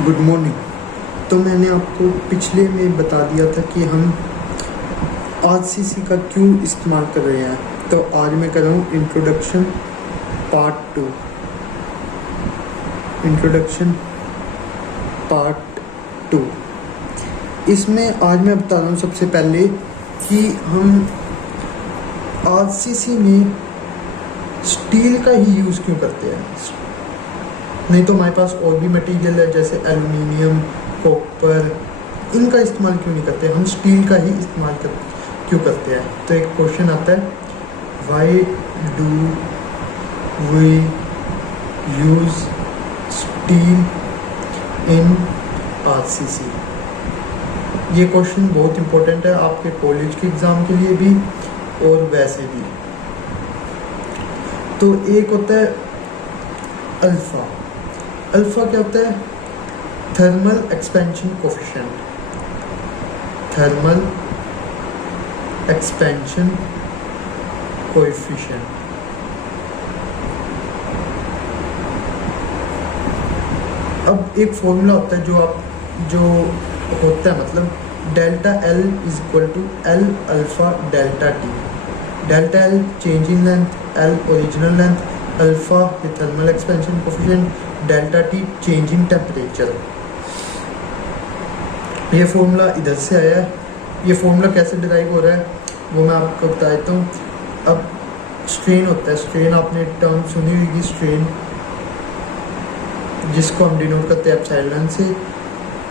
Good morning. तो मैंने आपको पिछले में बता दिया था कि हम आरसीसी का क्यों इस्तेमाल कर रहे हैं। तो आज मैं कर रहा हूँ इंट्रोडक्शन पार्ट 2। इंट्रोडक्शन पार्ट 2 इसमें आज मैं बता रहा हूँ सबसे पहले कि हम आरसीसी में स्टील का ही यूज़ क्यों करते हैं। नहीं तो हमारे पास और भी मटेरियल है जैसे एल्युमिनियम, कॉपर, इनका इस्तेमाल क्यों नहीं करते, हम स्टील का ही इस्तेमाल क्यों करते हैं। तो एक क्वेश्चन आता है, why do we use steel in RCC. ये क्वेश्चन बहुत इंपॉर्टेंट है आपके कॉलेज के एग्ज़ाम के लिए भी और वैसे भी। तो एक होता है अल्फ़ा। अल्फ़ा क्या होता है? Thermal expansion coefficient. Thermal expansion coefficient. अब एक फॉर्मूला होता है जो होता है, मतलब delta L is equal to L alpha delta T. Delta L change in length, L original length, alpha the thermal expansion coefficient, delta T change in temperature. ये formula इधर से आया है। ये फॉर्मूला कैसे डिराइव हो रहा है वो मैं आपको बता देता हूँ। अब स्ट्रेन होता है, स्ट्रेन आपने टर्म सुनी होगी, स्ट्रेन जिसको हम डिनोट करते हैं एप्सिलॉन से।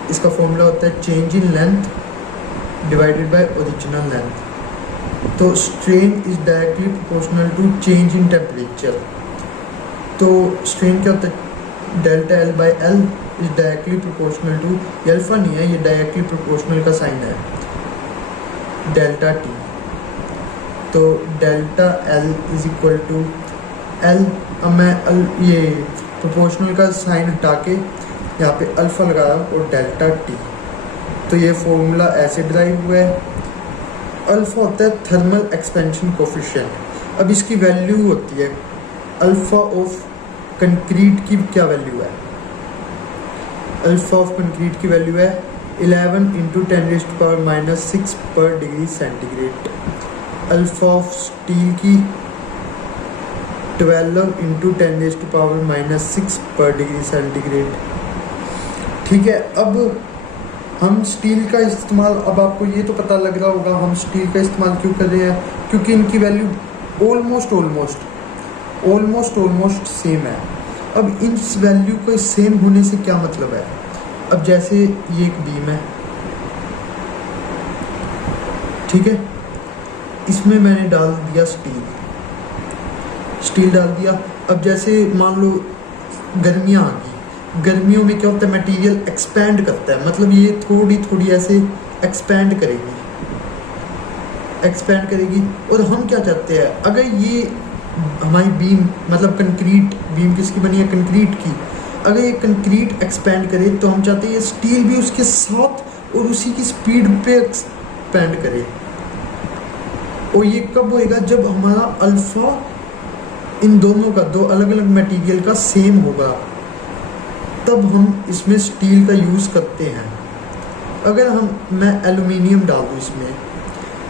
इसका फॉर्मूला होता है change in length divided by original length. तो strain is directly proportional to change in temperature. तो स्ट्रेन क्या होता है? Delta L by L is directly proportional to, ये अल्फा नहीं है, ये डायरेक्टली प्रोपोर्शनल का साइन है, डेल्टा टी। तो delta L is equal to L. अब मैं ये प्रोपोर्शनल का साइन हटा के यहाँ पे अल्फ़ा लगाया और डेल्टा टी। तो ये फॉर्मूला ऐसे ड्राइव हुआ है। अल्फ़ा होता है थर्मल एक्सपेंशन कोफिशिएंट। अब इसकी वैल्यू होती है अल्फ़ा ऑफ कंक्रीट की क्या वैल्यू है? अल्फ़ा ऑफ कंक्रीट की वैल्यू है 11 इंटू 10⁻⁻⁶ पर degree centigrade. Alpha of steel की 12 इंटू 10⁻⁻⁶ पर डिग्री सेंटीग्रेड। ठीक है। अब हम स्टील का इस्तेमाल, अब आपको ये तो पता लग रहा होगा हम स्टील का इस्तेमाल क्यों कर रहे हैं, क्योंकि इनकी वैल्यू ऑलमोस्ट सेम है। अब इस वैल्यू को सेम होने से क्या मतलब है? अब जैसे ये एक बीम है, ठीक है, इसमें मैंने डाल दिया स्टील डाल दिया। अब जैसे मान लो गर्मियाँ आ गई, गर्मियों में क्या होता है? मटेरियल एक्सपैंड करता है, मतलब ये थोड़ी ऐसे एक्सपैंड करेगी। और हम क्या चाहते हैं, अगर ये हमारी बीम, मतलब कंक्रीट बीम किसकी बनी है? कंक्रीट की। अगर ये कंक्रीट एक्सपैंड करे तो हम चाहते हैं ये स्टील भी उसके साथ और उसी की स्पीड पे एक्सपैंड करे। और ये कब होएगा? जब हमारा अल्फ़ा इन दोनों का, दो अलग अलग मटेरियल का सेम होगा, तब हम इसमें स्टील का यूज़ करते हैं। अगर मैं एल्युमिनियम डाल दूँ इसमें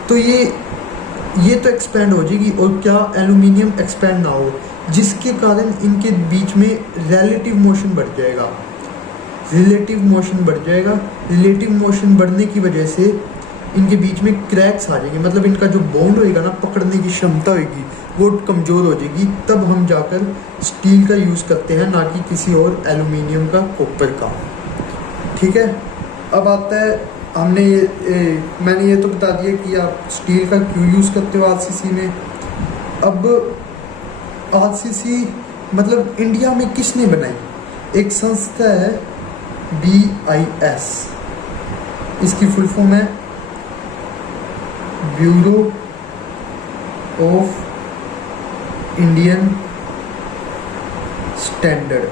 तो ये तो एक्सपैंड हो जाएगी, और क्या एल्युमिनियम एक्सपैंड ना हो, जिसके कारण इनके बीच में रिलेटिव मोशन बढ़ जाएगा। रिलेटिव मोशन बढ़ने की वजह से इनके बीच में क्रैक्स आ जाएंगे, मतलब इनका जो बॉन्ड होएगा ना, पकड़ने की क्षमता होगी वो कमज़ोर हो जाएगी। तब हम जाकर स्टील का यूज़ करते हैं, ना कि किसी और एल्युमिनियम का, कॉपर का। ठीक है। अब आता है, हमने मैंने ये तो बता दिया कि आप स्टील का क्यों यूज़ करते हो आरसीसी में। अब आरसीसी मतलब इंडिया में किसने बनाई? एक संस्था है BIS, इसकी फुल फॉर्म है ब्यूरो ऑफ इंडियन स्टैंडर्ड।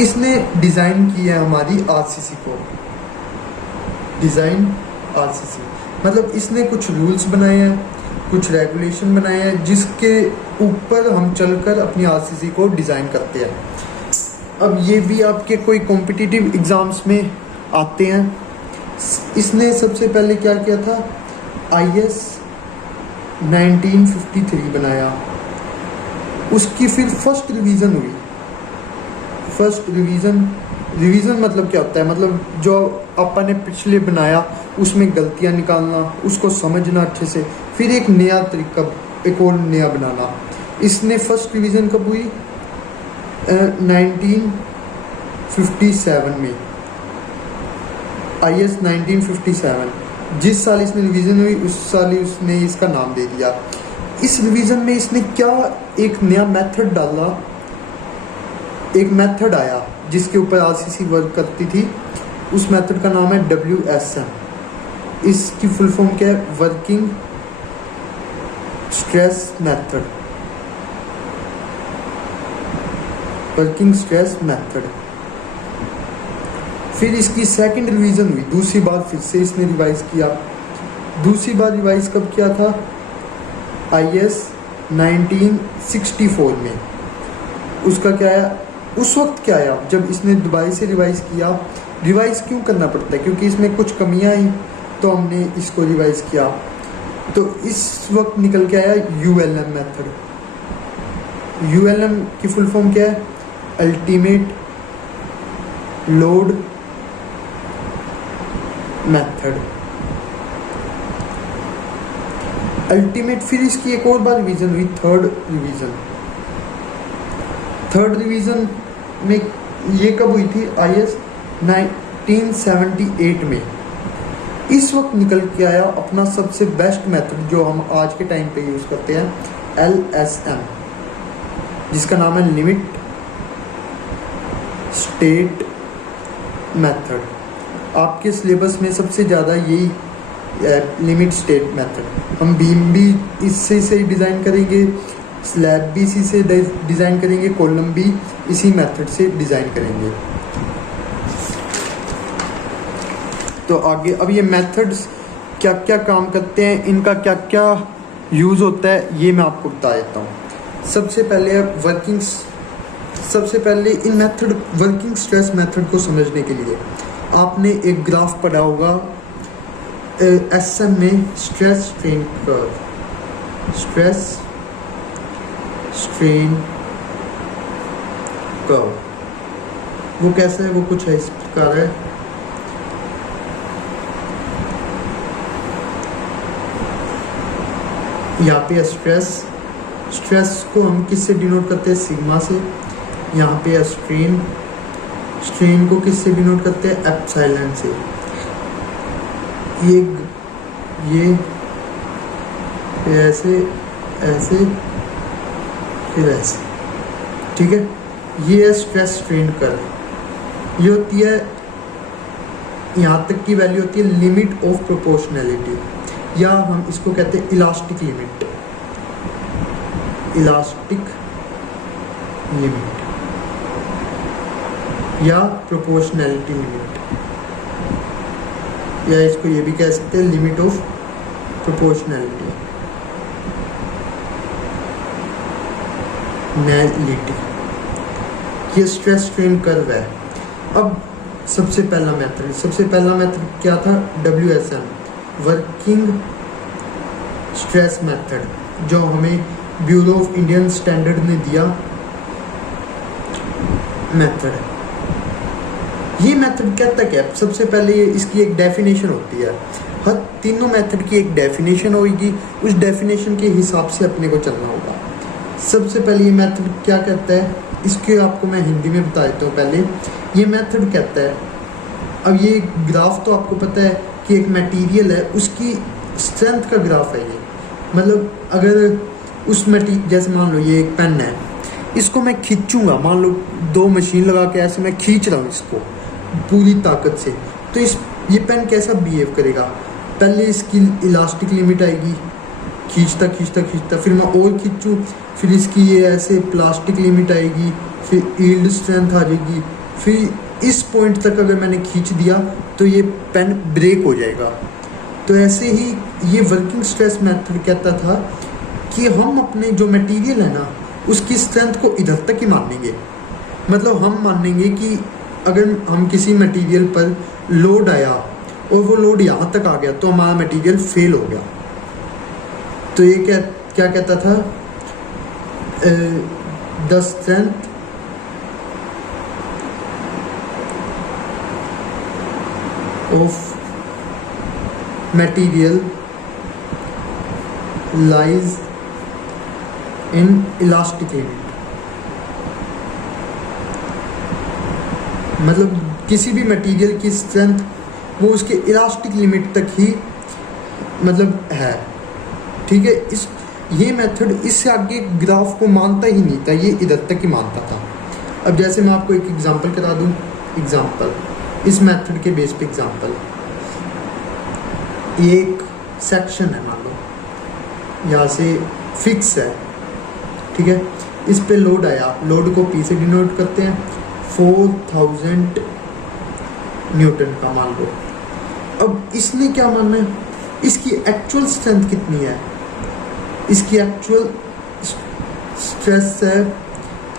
इसने डिज़ाइन किया है हमारी आरसीसी को। डिज़ाइन आरसीसी मतलब इसने कुछ रूल्स बनाए हैं, कुछ रेगुलेशन बनाए हैं, जिसके ऊपर हम चलकर अपनी आरसीसी को डिज़ाइन करते हैं। अब ये भी आपके कोई कॉम्पिटिटिव एग्ज़ाम्स में आते हैं। इसने सबसे पहले क्या किया था, IS 1953 बनाया, उसकी फिर फर्स्ट रिवीजन हुई। फर्स्ट रिवीजन मतलब क्या होता है, मतलब जो अपन ने पिछले बनाया उसमें गलतियां निकालना, उसको समझना अच्छे से, फिर एक नया तरीका, एक और नया बनाना। इसने फर्स्ट रिवीजन कब हुई, 1957 में, IS 1957। जिस साल इसने रिवीजन हुई उस साल ही उसने इसका नाम दे दिया। इस रिवीजन में इसने क्या एक नया मेथड डाला, एक मेथड आया जिसके ऊपर RCC वर्क करती थी। उस मेथड का नाम है WSM। इसकी फुल फॉर्म क्या है, working stress method. Working stress method. फिर इसकी सेकंड रिवीजन हुई, दूसरी बार फिर से इसने रिवाइज किया। दूसरी बार रिवाइज कब किया था, IS 1964 में। उसका क्या आया, उस वक्त क्या आया जब इसने दोबारा से रिवाइज किया। रिवाइज क्यों करना पड़ता है, क्योंकि इसमें कुछ कमियां आई तो हमने इसको रिवाइज किया। तो इस वक्त निकल के आया ULM मेथड। ULM की फुल फॉर्म क्या है, अल्टीमेट लोड मेथड। अल्टीमेट। फिर इसकी एक और बार रिवीजन हुई, थर्ड रिवीजन में ये कब हुई थी, IS 1978 में। इस वक्त निकल के आया अपना सबसे बेस्ट मेथड जो हम आज के टाइम पे यूज़ करते हैं, LSM, जिसका नाम है लिमिट स्टेट मेथड। आपके सिलेबस में सबसे ज़्यादा यही लिमिट स्टेट मेथड। हम बीम भी इससे से डिज़ाइन करेंगे, स्लैब भी इसी से डिज़ाइन करेंगे, कॉलम भी इसी मेथड से डिज़ाइन करेंगे। तो आगे अब ये मेथड्स क्या क्या काम करते हैं, इनका क्या क्या यूज़ होता है, ये मैं आपको बता देता हूँ। सबसे पहले इन मेथड वर्किंग स्ट्रेस मेथड को समझने के लिए आपने एक ग्राफ पढ़ा होगा SM में, stress strain curve. Stress strain curve वो कैसा है, वो कुछ है इस प्रकार है। यहाँ पे स्ट्रेस को हम किससे डिनोट करते हैं, सिग्मा से। यहाँ पे स्ट्रेन को किससे डिनोट करते हैं, एप्सिलॉन से। ये ऐसे फिर ऐसे, ठीक है। ये है स्ट्रेस स्ट्रेन कर्व। ये होती है, यहाँ तक की वैल्यू होती है लिमिट ऑफ प्रोपोर्शनैलिटी, या हम इसको कहते हैं इलास्टिक लिमिट या प्रोपोर्शनैलिटी लिमिट, या इसको ये भी कह सकते हैं लिमिट ऑफ प्रोपोर्शनैलिटी, नैलिटी। ये स्ट्रेस स्ट्रेन कर्व है। अब सबसे पहला मेथड क्या था, WSM, वर्किंग स्ट्रेस मेथड, जो हमें ब्यूरो ऑफ इंडियन स्टैंडर्ड ने दिया मेथड। ये मेथड कहता क्या है, सबसे पहले इसकी एक डेफिनेशन होती है। हर तीनों मेथड की एक डेफिनेशन होगी, उस डेफिनेशन के हिसाब से अपने को चलना होगा। सबसे पहले ये मेथड क्या कहता है, इसके आपको मैं हिंदी में बता देता हूँ। पहले ये मेथड कहता है, अब ये ग्राफ तो आपको पता है कि एक मटेरियल है, उसकी स्ट्रेंथ का ग्राफ है ये। मतलब अगर उस मटेरियल, जैसे मान लो ये एक पेन है, इसको मैं खींचूंगा, मान लो 2 मशीन लगा के ऐसे मैं खींच रहा हूँ इसको पूरी ताकत से, तो ये पेन कैसा बिहेव करेगा। पहले इसकी इलास्टिक लिमिट आएगी, खींचता, फिर मैं और खींचूँ, फिर इसकी ये ऐसे प्लास्टिक लिमिट आएगी, फिर यील्ड स्ट्रेंथ आ जाएगी, फिर इस पॉइंट तक अगर मैंने खींच दिया तो ये पेन ब्रेक हो जाएगा। तो ऐसे ही ये वर्किंग स्ट्रेस मेथड कहता था कि हम अपने जो मटेरियल है ना, उसकी स्ट्रेंथ को इधर तक ही मानेंगे, मतलब हम मानेंगे कि अगर हम किसी मटेरियल पर लोड आया और वो लोड यहाँ तक आ गया तो हमारा मटेरियल फेल हो गया। तो ये क्या क्या कहता था, the strength of material lies in elastic limit. मतलब किसी भी मटेरियल की स्ट्रेंथ वो उसके इलास्टिक लिमिट तक ही मतलब है, ठीक है। ये मेथड इससे आगे ग्राफ को मानता ही नहीं था, ये इधर तक ही मानता था। अब जैसे मैं आपको एक एग्जांपल करा दूं, एग्जांपल इस मेथड के बेस पे एग्जांपल, एक सेक्शन है मान लो, यहाँ से फिक्स है, ठीक है। इस पे लोड आया, लोड को पी से डिनोट करते हैं, 4000 न्यूटन का मान लो। अब इसने क्या मानना है, इसकी एक्चुअल स्ट्रेंथ कितनी है, इसकी एक्चुअल स्ट्रेस है,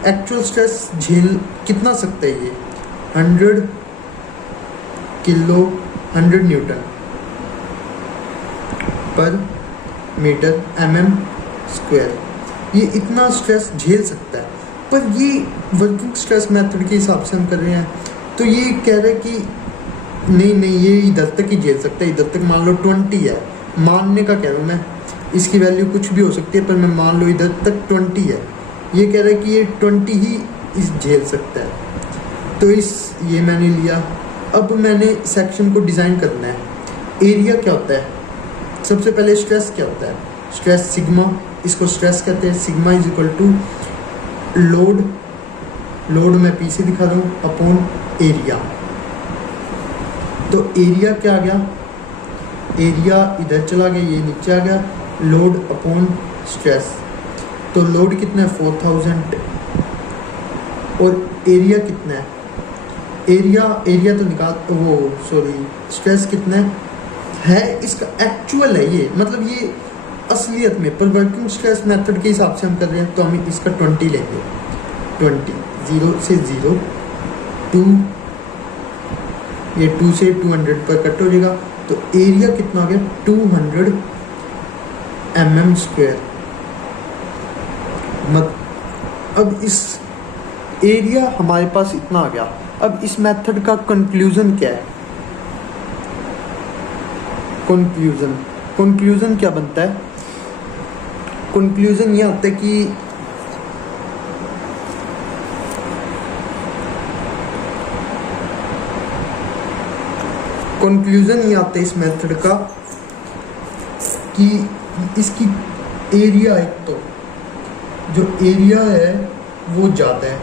एक्चुअल स्ट्रेस झेल कितना सकता है ये, 100 किलो 100 न्यूटन पर मीटर mm स्क्वायर, ये इतना स्ट्रेस झेल सकता है। पर ये वर्किंग स्ट्रेस मेथड के हिसाब से हम कर रहे हैं, तो ये कह रहे हैं कि नहीं ये इधर तक ही झेल सकता है, इधर तक मान लो 20 है, मानने का कह रहा हूँ मैं, इसकी वैल्यू कुछ भी हो सकती है, पर मैं मान लो इधर तक 20 है। ये कह रहा है कि ये 20 ही इस झेल सकता है, तो ये मैंने लिया। अब मैंने सेक्शन को डिज़ाइन करना है। एरिया क्या होता है, सबसे पहले स्ट्रेस क्या होता है, स्ट्रेस सिग्मा, इसको स्ट्रेस कहते हैं। Sigma is equal to load मैं पी से दिखा दूँ अपॉन एरिया। तो एरिया क्या आ गया, एरिया इधर चला गया, ये नीचे आ गया, लोड अपॉन स्ट्रेस। तो लोड कितना है 4000 और एरिया कितना है, एरिया तो निकाल वो सॉरी स्ट्रेस कितना है इसका एक्चुअल है ये, मतलब ये असलियत में, पर वर्किंग स्ट्रेस मेथड के हिसाब से हम कर रहे हैं तो हम इसका 20 लेंगे। 20 0 से 0 2, ये 2 से 200 पर कट हो जाएगा। तो एरिया कितना हो गया 200 mm स्क्वायर। अब इस एरिया हमारे पास इतना आ गया। अब इस मेथड का कंक्लूजन क्या है, कंक्लूजन क्या बनता है, कंक्लूजन ये आता है कि कंक्लूजन ये आता है इस मेथड का कि इसकी एरिया, एक तो जो एरिया है वो ज़्यादा है,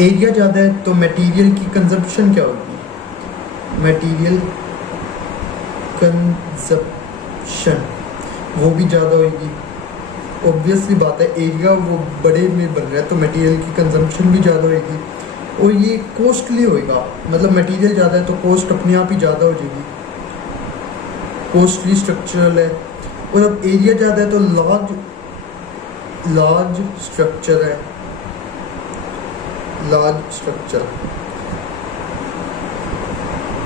एरिया ज़्यादा है तो मटेरियल की कंजप्शन क्या होगी, मटेरियल कंजप्शन वो भी ज़्यादा होगी। ऑब्वियसली बात है, एरिया वो बड़े में बन रहा है तो मटेरियल की कंजप्शन भी ज़्यादा होगी और ये कॉस्टली होएगा, मतलब मटेरियल ज़्यादा है तो कॉस्ट अपने आप ही ज़्यादा हो जाएगी, कॉस्टली स्ट्रक्चरल है। और अब एरिया ज़्यादा है तो लार्ज स्ट्रक्चर है, लार्ज स्ट्रक्चर।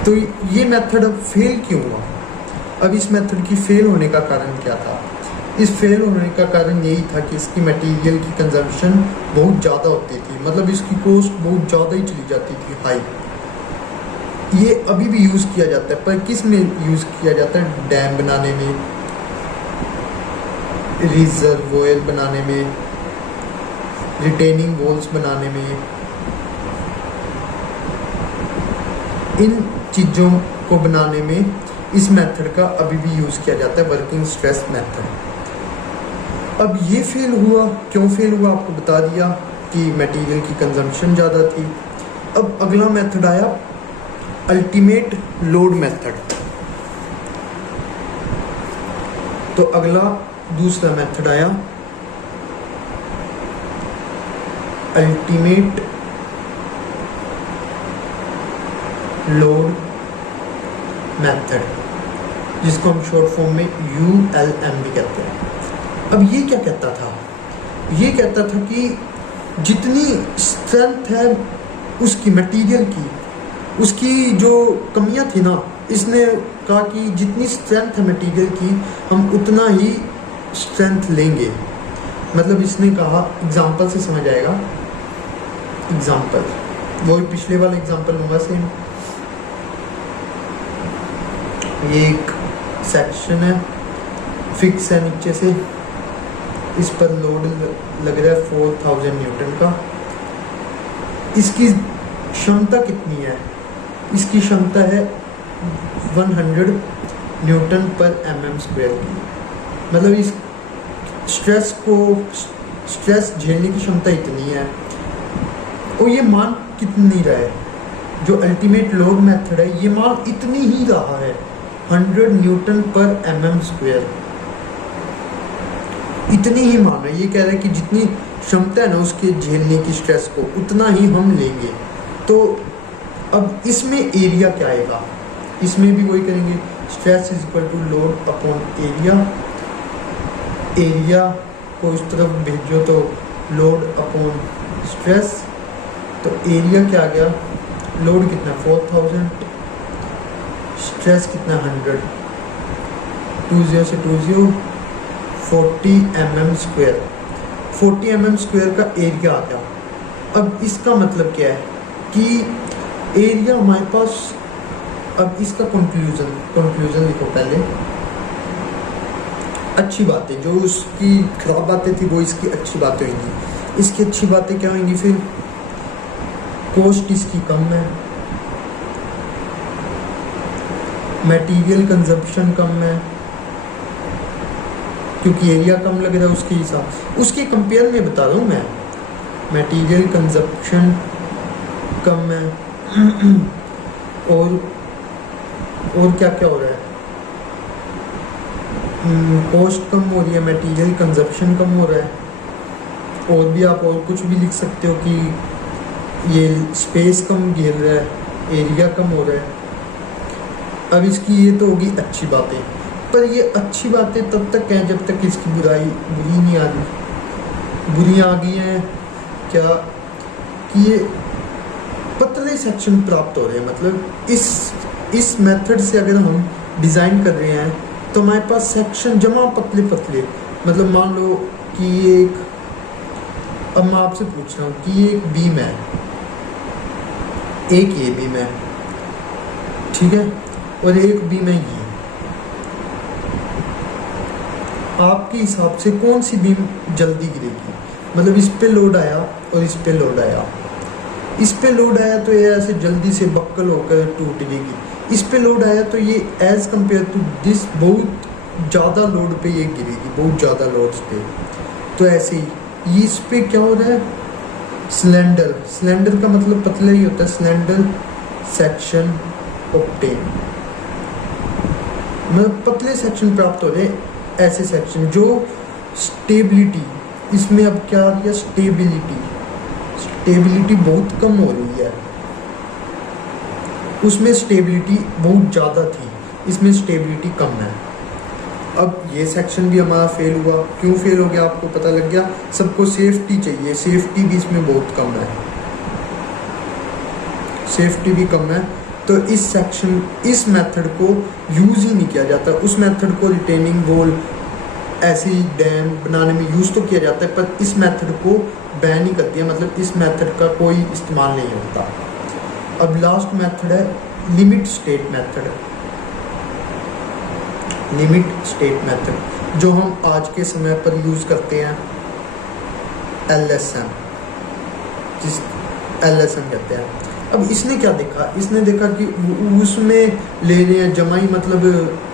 तो ये मेथड अब फेल क्यों हुआ, अब इस मेथड की फेल होने का कारण क्या था, इस फेल होने का कारण यही था कि इसकी मटेरियल की कंजम्पशन बहुत ज़्यादा होती थी, मतलब इसकी कॉस्ट बहुत ज़्यादा ही चली जाती थी हाई। ये अभी भी यूज़ किया जाता है, पर किस में यूज़ किया जाता है, डैम बनाने में, रिजर्वोयर बनाने में, रिटेनिंग वॉल्स बनाने में, इन चीज़ों को बनाने में इस मेथड का अभी भी यूज़ किया जाता है, वर्किंग स्ट्रेस मेथड। अब ये फेल हुआ, क्यों फेल हुआ आपको बता दिया कि मटेरियल की कंजम्पशन ज़्यादा थी। अब अगला मेथड आया अल्टीमेट लोड मेथड। तो अगला दूसरा मेथड आया अल्टीमेट लोड मेथड, जिसको हम शॉर्ट फॉर्म में ULM भी कहते हैं। अब ये क्या कहता था, ये कहता था कि जितनी स्ट्रेंथ है उसकी मटेरियल की, उसकी जो कमियां थी ना, इसने कहा कि जितनी स्ट्रेंथ है मटेरियल की हम उतना ही स्ट्रेंथ लेंगे। मतलब इसने कहा, एग्जांपल से समझ आएगा, एग्जांपल वही पिछले वाला एग्जांपल लूँगा सेम। ये एक सेक्शन है, फिक्स है नीचे से, इस पर लोड लग रहा है 4000 न्यूटन का। इसकी क्षमता कितनी है? इसकी क्षमता है 100 न्यूटन पर mm स्क्वायर की। मतलब इस स्ट्रेस झेलने की क्षमता इतनी है। और ये मान कितनी रहा है? जो अल्टीमेट लोड मेथड है ये मान इतनी ही रहा है, 100 न्यूटन पर mm स्क्वायर। इतनी ही मान है। ये कह रहा है कि जितनी क्षमता है ना उसके झेलने की स्ट्रेस को, उतना ही हम लेंगे। तो अब इसमें एरिया क्या आएगा? इसमें भी वही करेंगे, stress is equal to load upon area. Area को इस तरफ भेजो तो लोड अपॉन स्ट्रेस। तो एरिया क्या आ गया? लोड कितना? 4000, स्ट्रेस कितना? 100, 20 से 20, 40 mm स्क्वायर। 40 mm स्क्वायर का एरिया आ गया। अब इसका मतलब क्या है कि एरिया हमारे पास, अब इसका कंक्लूजन लिखो पहले। अच्छी बातें, जो उसकी खराब बातें थी वो इसकी अच्छी बातें होंगी। इसकी अच्छी बातें क्या होंगी फिर? कॉस्ट इसकी कम है, मटेरियल कंजप्शन कम है, क्योंकि एरिया कम लग रहा है उसके हिसाब, उसके कंपेयर में बता रहा हूँ मैं। मटेरियल कंजप्शन कम है और क्या क्या हो रहा है? कॉस्ट कम हो रही है, मटेरियल कंजप्शन कम हो रहा है। और भी आप और कुछ भी लिख सकते हो कि ये स्पेस कम घेर रहा है, एरिया कम हो रहा है। अब इसकी ये तो होगी अच्छी बातें, पर ये अच्छी बातें तब तक हैं जब तक इसकी बुरी नहीं आ रही। बुरी आ गई हैं क्या? कि ये पतले सेक्शन प्राप्त हो रहे हैं। मतलब इस मेथड से अगर हम डिज़ाइन कर रहे हैं तो हमारे पास सेक्शन जमा पतले पतले, मतलब मान लो कि ये एक, अब मैं आपसे पूछ रहा हूँ कि ये एक बीम है, एक ये बीम है, ठीक है, और एक बीम है ये। आपके हिसाब से कौन सी बीम जल्दी गिरेगी? मतलब इस पे लोड आया और इस पे लोड आया। इस पे लोड आया तो ये ऐसे जल्दी से बक्कल होकर टूट जाएगी। इस पे लोड आया तो ये एज कंपेयर टू दिस बहुत ज़्यादा लोड पे ये गिरेगी, बहुत ज़्यादा लोड्स पे। तो ऐसे ही इस पे क्या हो रहा है? सिलेंडर का मतलब पतला ही होता है, सिलेंडर सेक्शन ऑब्टेन, मतलब पतले सेक्शन प्राप्त हो रहे हैं। ऐसे सेक्शन जो स्टेबिलिटी, इसमें अब क्या आ रही है? स्टेबिलिटी बहुत कम हो रही है। उसमें स्टेबिलिटी बहुत ज़्यादा थी, इसमें स्टेबिलिटी कम है। अब ये सेक्शन भी हमारा फेल हुआ। क्यों फेल हो गया आपको पता लग गया? सबको सेफ्टी चाहिए, सेफ्टी भी इसमें बहुत कम है, सेफ्टी भी कम है। तो इस मेथड को यूज़ ही नहीं किया जाता। उस मेथड को रिटेनिंग वॉल, ऐसे ही डैम बनाने में यूज़ तो किया जाता है, पर इस मेथड को बैन ही कर दिया। मतलब इस मेथड का कोई इस्तेमाल नहीं होता। अब लास्ट मेथड है limit state method. Limit state method जो हम आज के समय पर यूज़ करते हैं, LSM, जिस LSM कहते हैं। अब इसने क्या देखा? इसने देखा कि उसमें ले रहे हैं जमाई, मतलब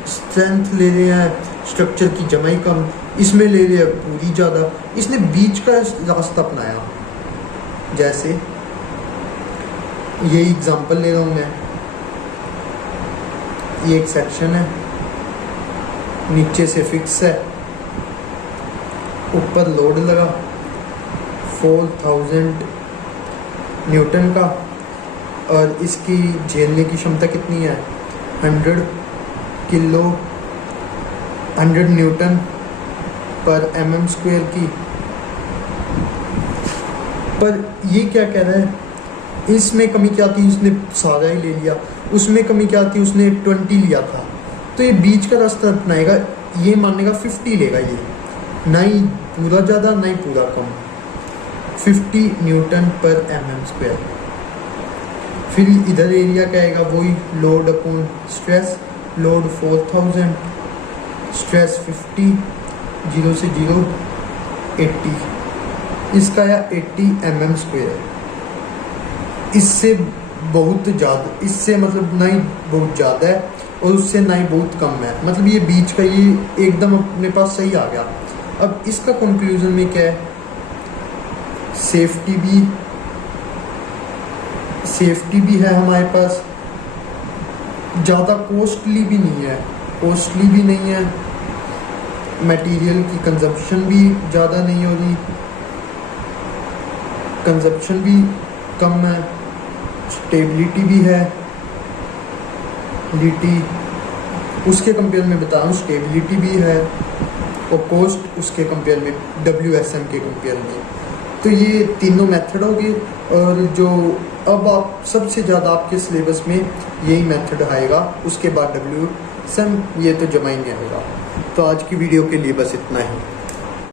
स्ट्रेंथ ले रहे हैं, स्ट्रक्चर की जमाई कम, इसमें ले रहे हैं पूरी ज़्यादा। इसने बीच का रास्ता अपनाया। जैसे ये एग्जांपल ले रहा हूँ मैं, ये एक सेक्शन है, नीचे से फिक्स है, ऊपर लोड लगा 4000 न्यूटन का, और इसकी झेलने की क्षमता कितनी है? 100 न्यूटन पर mm स्क्वायर की। पर ये क्या कह रहा है, इसमें कमी क्या थी, उसने सारा ही ले लिया, उसमें कमी क्या थी, उसने 20 लिया था। तो ये बीच का रास्ता अपनाएगा, ये मानेगा 50 लेगा, ये ना ही पूरा ज़्यादा ना ही पूरा कम, 50 न्यूटन पर mm²। फिर इधर एरिया क्या आएगा, वही load upon stress, load 4000, stress 50, 0 से 0 80, इसका या 80 mm²। इससे बहुत ज़्यादा, इससे मतलब ना ही बहुत ज़्यादा है और उससे ना ही बहुत कम है, मतलब ये बीच का ये एकदम अपने पास सही आ गया। अब इसका कंक्लूजन में क्या है, सेफ्टी भी है हमारे पास, ज़्यादा कॉस्टली भी नहीं है, मटेरियल की कंजप्शन भी ज़्यादा नहीं हो रही, कंजप्शन भी कम है, स्टेबिलिटी भी है, उसके कंपेयर में बता रहा हूँ, स्टेबिलिटी भी है, और कॉस्ट उसके कंपेयर में, WSM के कंपेयर में। तो ये तीनों मेथड हो गए, और जो अब आप सबसे ज़्यादा आपके सिलेबस में यही मेथड आएगा, उसके बाद WSM, ये तो जमा ही नहीं आएगा। तो आज की वीडियो के लिए बस इतना ही।